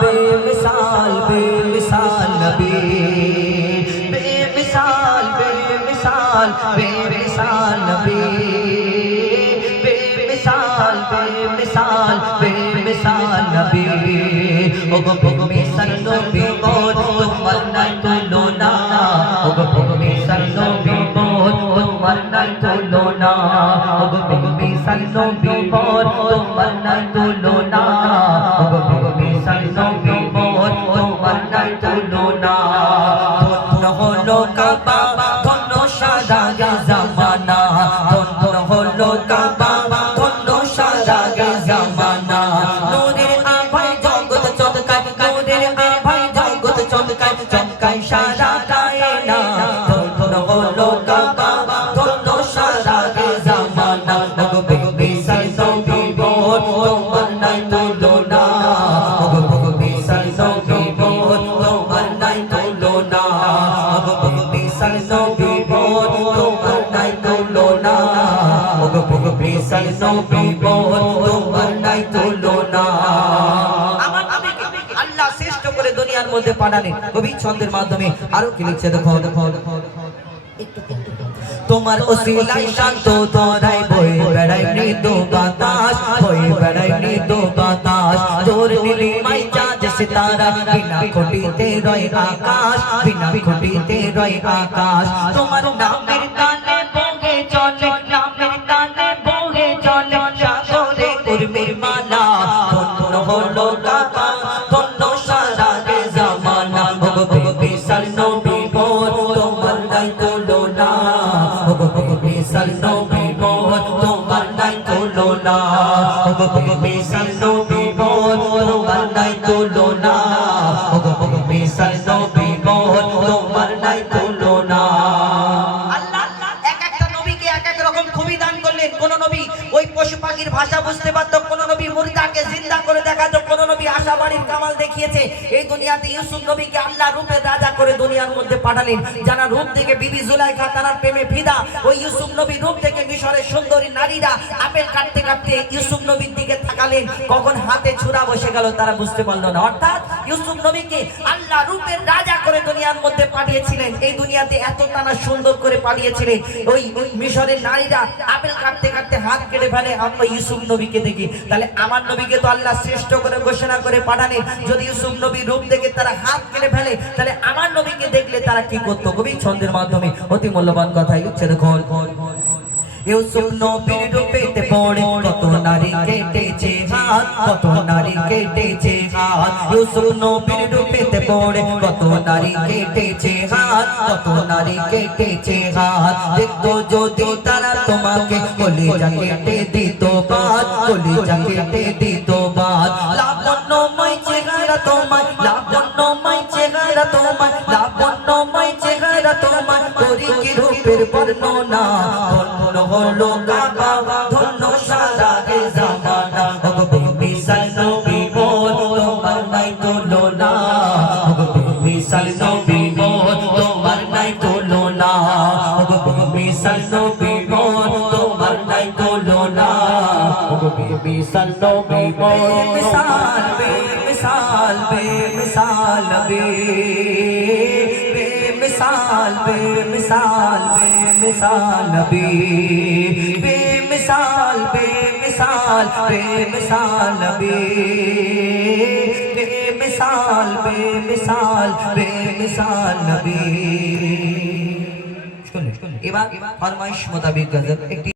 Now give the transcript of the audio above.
बेमिसाल बेमिसाल नबी बेमिसाल बेमिसाल बेमिसाल नबी बेमिसाल बेमिसाल बेमिसाल नबी ओगो बेमिसाल नबी मोर तुम्हार নাই তুলনা ওগো বেমিসাল নবী মোর তোমার নাই তুলনা ওগো বেমিসাল নবী মোর তোমার নাই তুলনা ওগো বেমিসাল নবী মোর তোমার নাই তুলনা ধন্য হলো কাবা ধন্য সারা জামানা ধন্য হলো কাবা ধন্য সারা জামানা নূরের আভায় জগৎ চমকায় নূরের আভায় জগৎ চমকায় চমকায় সারা কায়না ধন্য হলো কাবা ধন্য সারা জামানা ওগো বেমিসাল নবী মোর তোমার নাই তুলনা ওগো বেমিসাল নবী মোর তোমার নাই তুলনা ওগো বেমিসাল নবী মোর তোমার নাই তুলনা ওগো বেমিসাল নবী মোর তোমার নাই তুলনা আমার নবীকে আল্লাহ শ্রেষ্ঠ করে দুনিয়ার মধ্যে পাঠালেন কবি ছন্দের মাধ্যমে আরো কি লিখছে দেখো তোমার ওসিলায় শান্ত ধরায় বই বেড়ায় মৃদু বাতাস বই বেড়ায় মৃদু বাতাস তোর নীলিমায় চাঁদ সিতারা বিনা খুঁটিতে রয় আকাশ বিনা খুঁটিতে রয় আকাশ তোমার নামের গানে বগে চলে নামের গানে বগে চলে সাগরে উর্মির মালা ধন্য হলো কাবা ধন্য সারা জামানা ওগো বেমিসাল নবী মোর তোমার নাই তুলনা ওগো বেমিসাল নবী মোর তোমার নাই তুলনা ওগো বেমিসাল নবী মোর তোমার নাই তুলনা ওগো বেমিসাল নবী মোর তোমার নাই তুলনা আল্লাহ এক একটা নবীকে এক এক রকম খুবই দান করলেন কোন নবী ওই পশু পাখির ভাষা বুঝতে পারতো কোন নবী মুর্দাকে জিন্দা করে দেখাতো কোন নবী আশাবাড়ির কামাল দেখিয়েছে এই দুনিয়াতে ইউসুফ নবীকে আল্লাহ রূপের রাজা করে দুনিয়ার মধ্যে পাঠালেন যারা রূপ থেকে বিবি জুলাইখা তার প্রেমে ফিদা ওই ইউসুফ নবী রূপ থেকে মিশরের সুন্দরী নারীরা আপেল কাটতে কাটতে ইউসুফ নবীর দিকে তাকালেন কখন হাতে ছুরা বসে গেল তারা বুঝতে পারলো না অর্থাৎ ইউসুফ নবীকে আল্লাহ রূপের রাজা করে দুনিয়ার মধ্যে পাঠিয়েছিলেন এই দুনিয়াতে এত তারা সুন্দর করে পাঠিয়েছিলেন ওই মিশরের নারীরা আপেল কাটতে কাটতে হাত কেটে ফেলে আমরা ইউসুফ নবীকে দেখি তাহলে আমার নবীকে তো আল্লাহ শ্রেষ্ঠ করে ঘোষণা করে পাঠালেন যদি ইউসুফ নবীর রূপ দেখে তারা হাত কেটে ফেলে তাহলে আমার নবীকে দেখলে তারা কি করতো কবি ছন্দের মাধ্যমে অতি মূল্যবান কথাই লিখছে দেখো ইউসুফ নবীর রূপেতে পড়ে কত নারী কেটেছে হাত কত নারী কেটেছে হাত ইউসুফ নবীর রূপেতে পড়ে কত নারী কেটেছে হাত কত নারী কেটেছে হাত দেখতো যদি তারা তোমাকে কলিজা কেটে দিত বাদ কলিজা কেটে দিত বাদ লাবণ্যময় চেহারা তোমার লাবণ্যময় চেহারা তোমার লাবণ্যময় চেহারা তোমার করি কি রূপের বর্ণনা ধন্য হলো কাবা ধন্য সারা জামানা ওগো বেমিসাল নবী মোর তোমার নাই তুলনা ওগো বেমিসাল নবী মোর তোমার নাই তুলনা ওগো বেমিসাল নবী মোর তোমার নাই তুলনা ওগো বেমিসাল নবী মোর বেমিসাল বেমিসাল বেমিসাল নবী बेमिसाल बेमिसाल बेमिसाल नबी बेमिसाल बेमिसाल बेमिसाल नबी बेमिसाल बेमिसाल बेमिसाल नबी এবার ফরমাইশ মোতাবেক গজল একটি